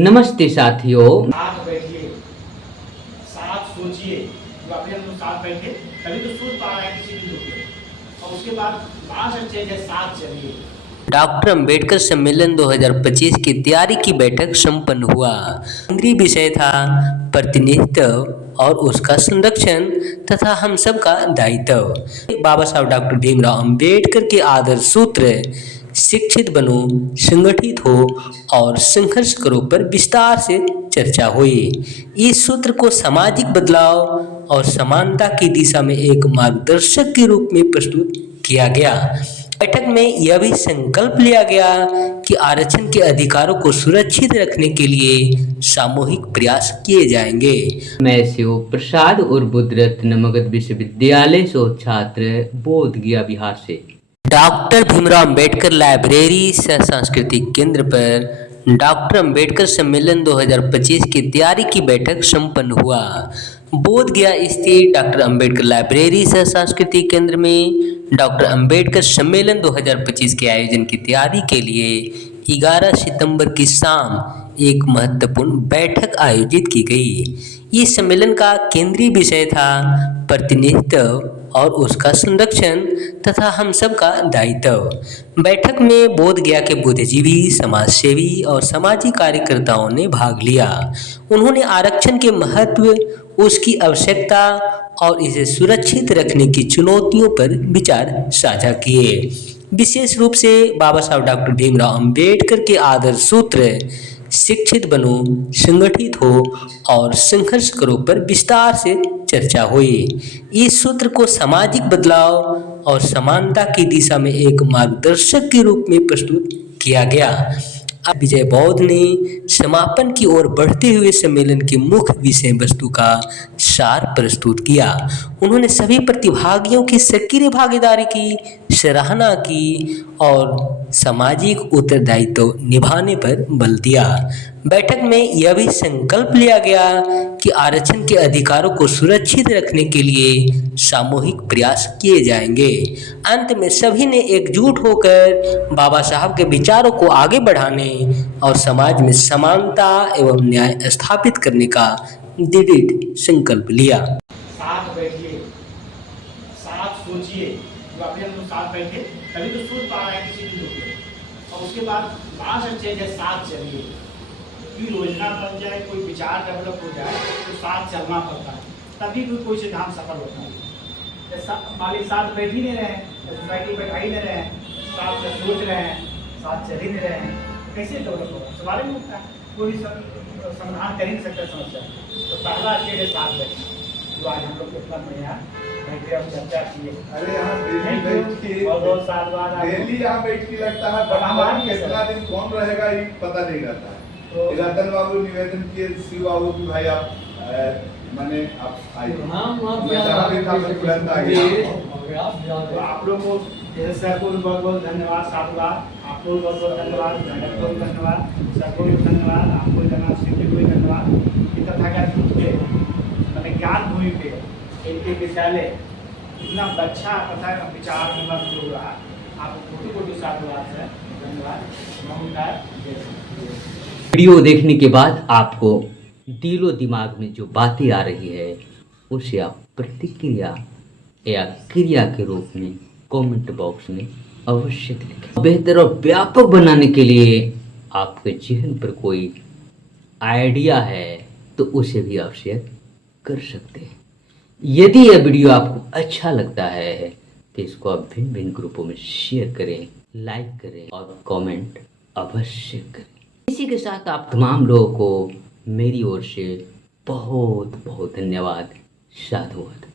नमस्ते साथियों। साथ बैठिए, साथ सोचिए, जो अभी हम लोग साथ बैठे तभी तो सोच पा रहे हैं किसी भी दुख में। और उसके बाद लास्ट स्टेज है साथ चलिए। डॉक्टर अंबेडकर सम्मेलन 2025 की तैयारी की बैठक संपन्न हुआ। केंद्रीय विषय था प्रतिनिधित्व और उसका संरक्षण तथा हम सबका दायित्व। बाबा साहब डॉक्टर भीमराव अंबेडकर के आदर्श सूत्र शिक्षित बनो, संगठित हो और संघर्ष करो पर विस्तार से चर्चा हुई। इस सूत्र को सामाजिक बदलाव और समानता की दिशा में एक मार्गदर्शक के रूप में प्रस्तुत किया गया। बैठक में यह भी संकल्प लिया गया कि आरक्षण के अधिकारों को सुरक्षित रखने के लिए सामूहिक प्रयास किए जाएंगे। मैं शिव प्रसाद और बुद्ध रत्न मगध विश्वविद्यालय शोध छात्र, बोध गया, बिहार से। डॉक्टर भीमराव अंबेडकर लाइब्रेरी सह सांस्कृतिक केंद्र पर डॉक्टर अंबेडकर सम्मेलन 2025 की तैयारी की बैठक संपन्न हुआ। बोध गया स्थित डॉक्टर अंबेडकर लाइब्रेरी सह सांस्कृतिक केंद्र में डॉक्टर अंबेडकर सम्मेलन 2025 के आयोजन की तैयारी के लिए 11 सितंबर की शाम एक महत्वपूर्ण बैठक आयोजित की गई। इस सम्मेलन का केंद्रीय विषय था प्रतिनिधित्व और उसका संरक्षण तथा हम सबका दायित्व। बैठक में बोध गया के बुद्धिजीवी, समाजसेवी और सामाजिक कार्यकर्ताओं ने भाग लिया। उन्होंने आरक्षण के महत्व, उसकी आवश्यकता और इसे सुरक्षित रखने की चुनौतियों पर विचार साझा किए। विशेष रूप से बाबा साहब डॉक्टर भीमराव अंबेडकर के आदर्श सूत्र शिक्षित बनो, संगठित हो और संघर्ष करो पर विस्तार से चर्चा हुई। इस सूत्र को सामाजिक बदलाव और समानता की दिशा में एक मार्गदर्शक के रूप में प्रस्तुत किया गया। अब विजय बौद्ध ने समापन की ओर बढ़ते हुए सम्मेलन की मुख्य विषय वस्तु का सार प्रस्तुत किया। उन्होंने सभी प्रतिभागियों की सक्रिय भागीदारी की सराहना की और सामाजिक उत्तरदायित्व निभाने पर बल दिया। बैठक में यह भी संकल्प लिया गया कि आरक्षण के अधिकारों को सुरक्षित रखने के लिए सामूहिक प्रयास किए जाएंगे। अंत में सभी ने एकजुट होकर बाबा साहब के विचारों को आगे बढ़ाने और समाज में समानता एवं न्याय स्थापित करने का दृढ़ संकल्प लिया। साथ बैठिए, साथ सोचिए, जो अभी हम लोग साथ बैठे तभी तो सोच पा रहे हैं किसी भी दुख में। और उसके बाद लास्ट स्टेज है साथ चलिए। कोई योजना बन जाए, कोई विचार डेवलप हो जाए तो साथ चलना पड़ता है, तभी कोई सिद्धांत सफल होता है। मालिक साथ बैठ ही नहीं रहे हैं, सोसाइटी बैठा ही नहीं रहे हैं, साथ में सोच रहे हैं, साथ चल ही नहीं रहे हैं, कैसे डेवलप होगा? सवाल ही उठता है। कोई समाधान कर ही नहीं सकता समस्या। तो पहला स्टेज है साथ बैठना, जो आज हम लोग कितना बढ़िया बैठे और चर्चा किए। अरे यहाँ डेली बैठ के बहुत साल बाद डेली यहाँ बैठ के लगता है, बट हमारा कितना दिन कौन रहेगा ये पता नहीं रहता है। तो रतन बाबू निवेदन किए शिव बाबू की भाई आप माने आप आइए। मैं जहाँ भी था मैं तुरंत आ गया। तो आप लोग को जैसे सर को बहुत बहुत धन्यवाद, साधुवाद आपको बहुत बहुत धन्यवाद, मैडम को भी धन्यवाद, सर को भी धन्यवाद, आपको जनाब सिंह को भी धन्यवाद। कि तथागत रूप के मैंने ज्ञान भूमि पे इनके विद्यालय इतना अच्छा तथा विचार विमर्श जो रहा, आपको कोटि कोटि साधुवाद से धन्यवाद, नमस्कार। वीडियो देखने के बाद आपको दिलो दिमाग में जो बातें आ रही है उसे आप प्रतिक्रिया या क्रिया के रूप में कमेंट बॉक्स में अवश्य लिखें। बेहतर और व्यापक बनाने के लिए आपके जहन पर कोई आइडिया है तो उसे भी आप शेयर कर सकते हैं। यदि यह वीडियो आपको अच्छा लगता है तो इसको आप भिन्न भिन्न ग्रुपों में शेयर करें, लाइक करें और कमेंट अवश्य करें। इसी के साथ आप तमाम लोगों को मेरी ओर से बहुत बहुत धन्यवाद, साधुवाद।